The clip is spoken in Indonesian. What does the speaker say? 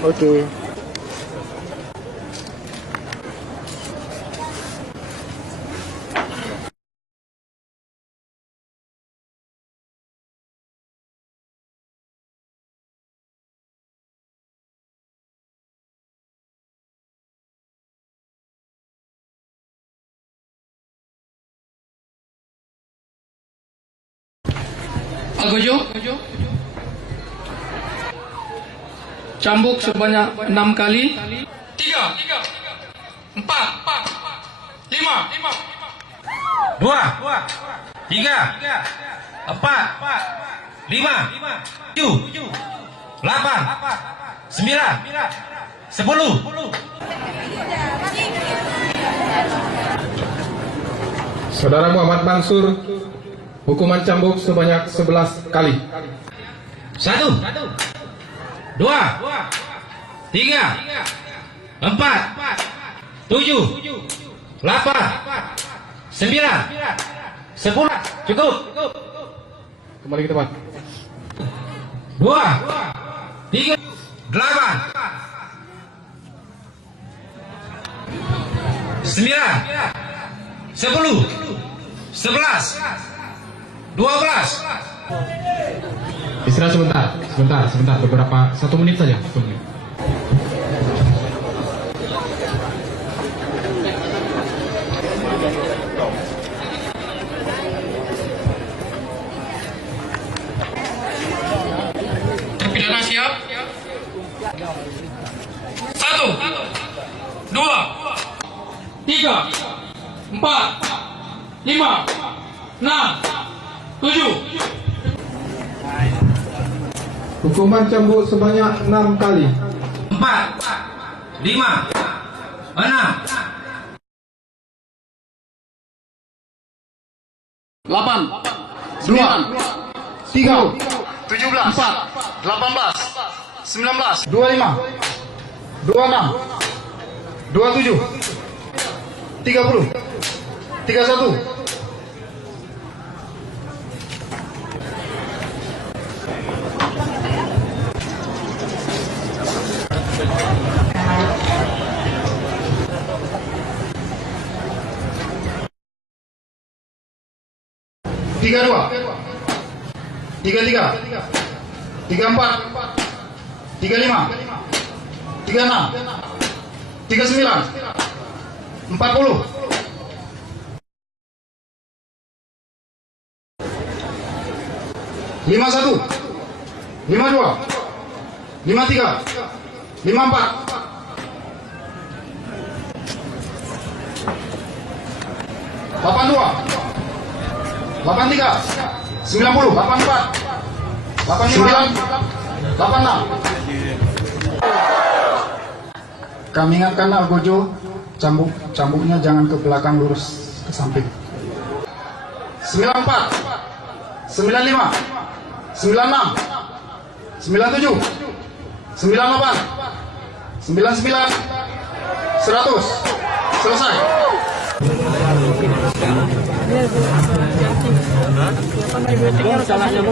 Oke. Algojo cambuk sebanyak 6 kali. 3, 4, 5, 2, 3, 4, 5, 7, 8, 9, 10. Saudara Muhammad Mansur, hukuman cambuk sebanyak 11 kali. 1, 2, 3, 4, 7, 8, 9, 10. Cukup. Kembali ke tempat. 2, 3, 8, 9, 10, 11, 12. Istirahat sebentar, beberapa 1 menit saja. 1 menit. terpidana siap. 1, 2, 3, 4, 5, 6, 7. Hukuman cambuk sebanyak 6 kali. 4, 5, 6, 8, 2, 3, 17, 4, 18, 19, 25, 26, 27, 30, 31. Tiga dua, 33, 34, 35, 36, 39, 40. 51, 52, 53, 54, 82, 83, 90, 84, 89, 86. Kami ingatkan Algojo, cambuknya jangan ke belakang, lurus ke samping. 94, 95, 96, 97, 98, 99, 100. Selesai. Siapa nih?